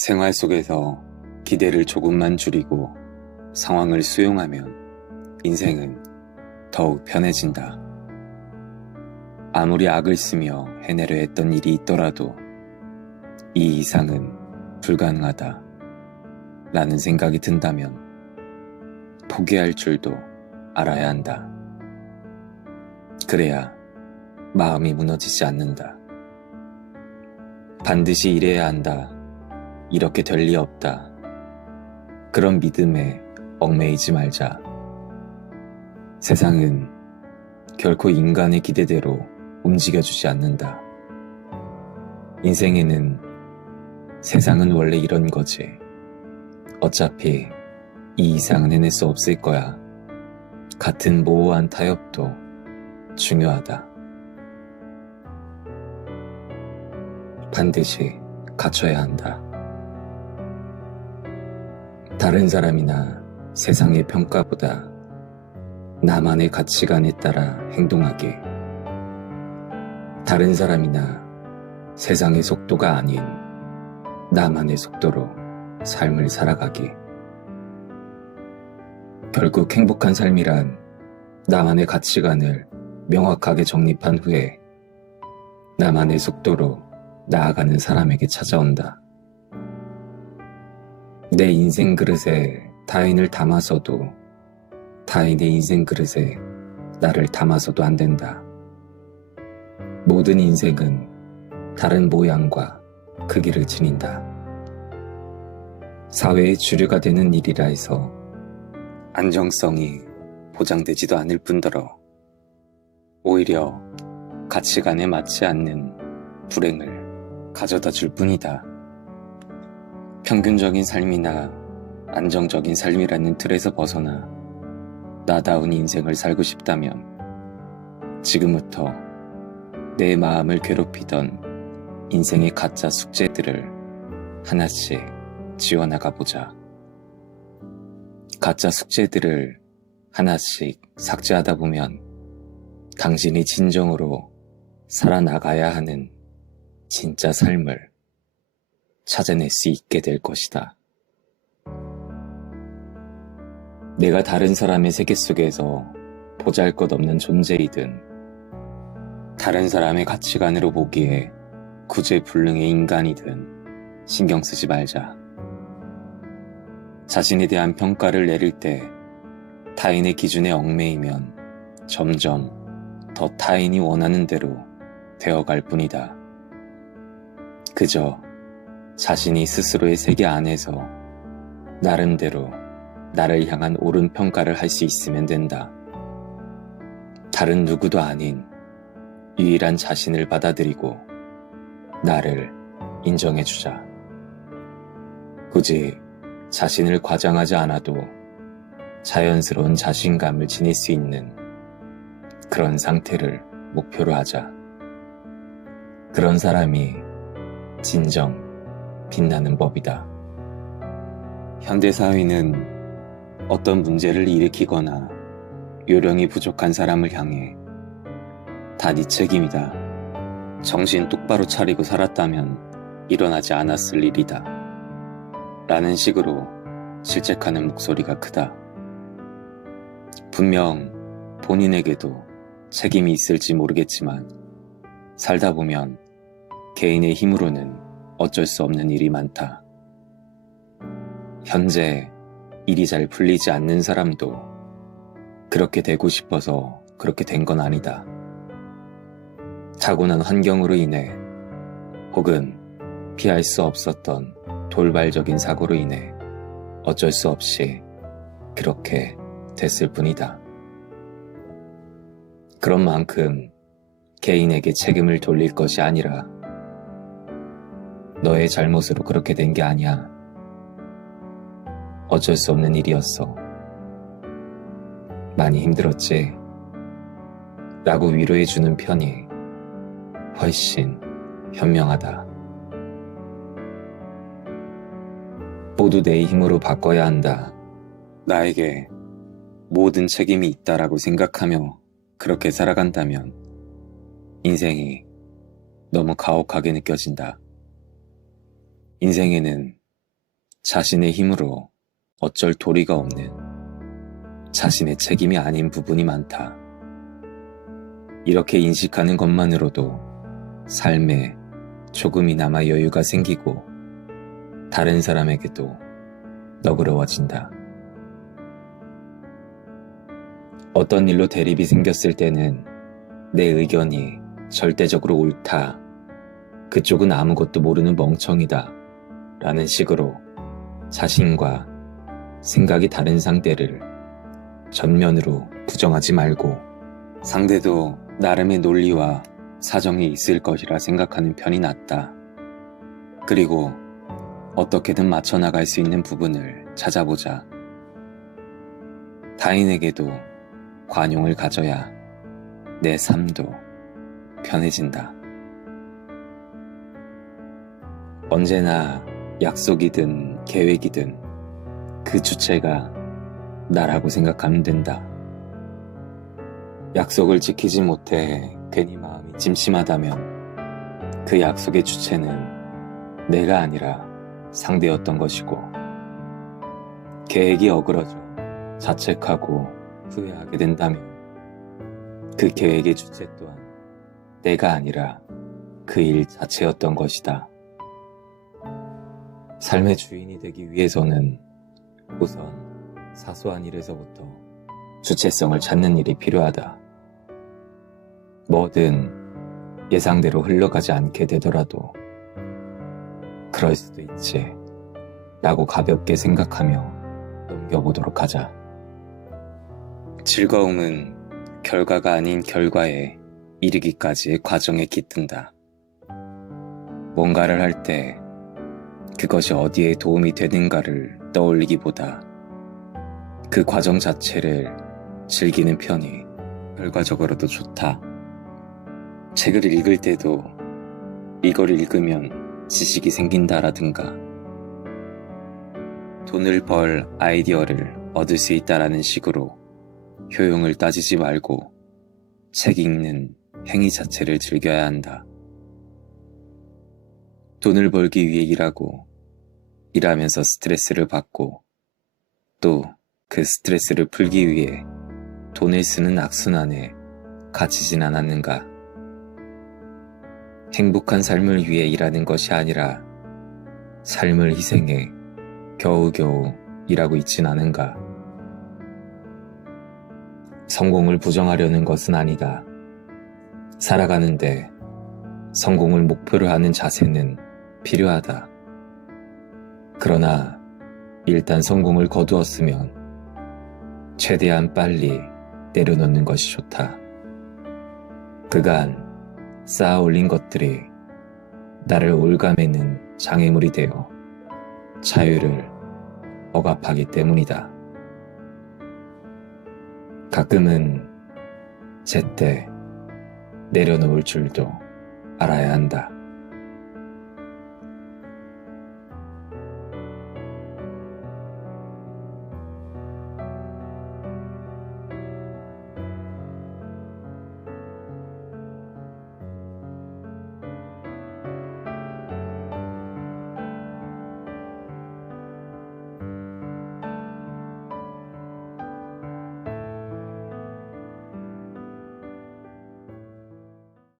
생활 속에서 기대를 조금만 줄이고 상황을 수용하면 인생은 더욱 편해진다. 아무리 악을 쓰며 해내려 했던 일이 있더라도 이 이상은 불가능하다 라는 생각이 든다면 포기할 줄도 알아야 한다. 그래야 마음이 무너지지 않는다. 반드시 이래야 한다. 이렇게 될 리 없다. 그런 믿음에 얽매이지 말자. 세상은 결코 인간의 기대대로 움직여주지 않는다. 인생에는 세상은 원래 이런 거지. 어차피 이 이상은 해낼 수 없을 거야. 같은 모호한 타협도 중요하다. 반드시 갖춰야 한다. 다른 사람이나 세상의 평가보다 나만의 가치관에 따라 행동하기. 다른 사람이나 세상의 속도가 아닌 나만의 속도로 삶을 살아가기. 결국 행복한 삶이란 나만의 가치관을 명확하게 정립한 후에 나만의 속도로 나아가는 사람에게 찾아온다. 내 인생 그릇에 타인을 담아서도 타인의 인생 그릇에 나를 담아서도 안 된다. 모든 인생은 다른 모양과 크기를 지닌다. 사회의 주류가 되는 일이라 해서 안정성이 보장되지도 않을 뿐더러 오히려 가치관에 맞지 않는 불행을 가져다 줄 뿐이다. 평균적인 삶이나 안정적인 삶이라는 틀에서 벗어나 나다운 인생을 살고 싶다면 지금부터 내 마음을 괴롭히던 인생의 가짜 숙제들을 하나씩 지워나가 보자. 가짜 숙제들을 하나씩 삭제하다 보면 당신이 진정으로 살아나가야 하는 진짜 삶을 찾아낼 수 있게 될 것이다. 내가 다른 사람의 세계 속에서 보잘것없는 존재이든 다른 사람의 가치관으로 보기에 구제불능의 인간이든 신경 쓰지 말자. 자신에 대한 평가를 내릴 때 타인의 기준에 얽매이면 점점 더 타인이 원하는 대로 되어갈 뿐이다. 그저 자신이 스스로의 세계 안에서 나름대로 나를 향한 옳은 평가를 할 수 있으면 된다. 다른 누구도 아닌 유일한 자신을 받아들이고 나를 인정해주자. 굳이 자신을 과장하지 않아도 자연스러운 자신감을 지닐 수 있는 그런 상태를 목표로 하자. 그런 사람이 진정 빛나는 법이다. 현대사회는 어떤 문제를 일으키거나 요령이 부족한 사람을 향해 다 네 책임이다. 정신 똑바로 차리고 살았다면 일어나지 않았을 일이다. 라는 식으로 질책하는 목소리가 크다. 분명 본인에게도 책임이 있을지 모르겠지만 살다 보면 개인의 힘으로는 어쩔 수 없는 일이 많다. 현재 일이 잘 풀리지 않는 사람도 그렇게 되고 싶어서 그렇게 된 건 아니다. 타고난 환경으로 인해 혹은 피할 수 없었던 돌발적인 사고로 인해 어쩔 수 없이 그렇게 됐을 뿐이다. 그런 만큼 개인에게 책임을 돌릴 것이 아니라 너의 잘못으로 그렇게 된 게 아니야. 어쩔 수 없는 일이었어. 많이 힘들었지? 라고 위로해주는 편이 훨씬 현명하다. 모두 내 힘으로 바꿔야 한다. 나에게 모든 책임이 있다라고 생각하며 그렇게 살아간다면 인생이 너무 가혹하게 느껴진다. 인생에는 자신의 힘으로 어쩔 도리가 없는 자신의 책임이 아닌 부분이 많다. 이렇게 인식하는 것만으로도 삶에 조금이나마 여유가 생기고 다른 사람에게도 너그러워진다. 어떤 일로 대립이 생겼을 때는 내 의견이 절대적으로 옳다, 그쪽은 아무것도 모르는 멍청이다 라는 식으로 자신과 생각이 다른 상대를 전면으로 부정하지 말고 상대도 나름의 논리와 사정이 있을 것이라 생각하는 편이 낫다. 그리고 어떻게든 맞춰나갈 수 있는 부분을 찾아보자. 타인에게도 관용을 가져야 내 삶도 편해진다. 언제나 약속이든 계획이든 그 주체가 나라고 생각하면 된다. 약속을 지키지 못해 괜히 마음이 찜찜하다면 그 약속의 주체는 내가 아니라 상대였던 것이고, 계획이 어그러져 자책하고 후회하게 된다면 그 계획의 주체 또한 내가 아니라 그 일 자체였던 것이다. 삶의 주인이 되기 위해서는 우선 사소한 일에서부터 주체성을 찾는 일이 필요하다. 뭐든 예상대로 흘러가지 않게 되더라도 그럴 수도 있지 라고 가볍게 생각하며 넘겨보도록 하자. 즐거움은 결과가 아닌 결과에 이르기까지의 과정에 깃든다. 뭔가를 할 때 그것이 어디에 도움이 되는가를 떠올리기보다 그 과정 자체를 즐기는 편이 결과적으로도 좋다. 책을 읽을 때도 이걸 읽으면 지식이 생긴다라든가 돈을 벌 아이디어를 얻을 수 있다라는 식으로 효용을 따지지 말고 책 읽는 행위 자체를 즐겨야 한다. 돈을 벌기 위해 일하고 일하면서 스트레스를 받고 또 그 스트레스를 풀기 위해 돈을 쓰는 악순환에 갇히진 않았는가? 행복한 삶을 위해 일하는 것이 아니라 삶을 희생해 겨우겨우 일하고 있진 않은가? 성공을 부정하려는 것은 아니다. 살아가는데 성공을 목표로 하는 자세는 필요하다. 그러나 일단 성공을 거두었으면 최대한 빨리 내려놓는 것이 좋다. 그간 쌓아 올린 것들이 나를 올가매는 장애물이 되어 자유를 억압하기 때문이다. 가끔은 제때 내려놓을 줄도 알아야 한다.